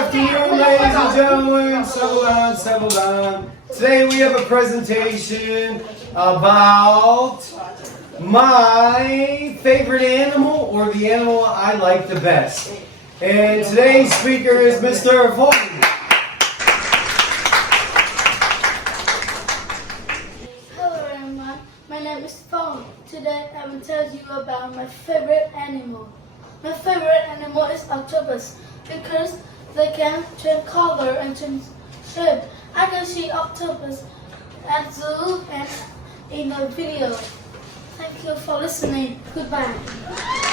afternoon, ladies and gentlemen. Settle down. Today we have a presentation about my favorite animal or the animal I like the best. And today's speaker is Mr. Phong. Hello everyone, my name is Phong. Today I will tell you about my favorite animal. My favorite animal is octopus because they can change color and change shape. I can see octopus at zoo and in the video. Thank you for listening. Goodbye.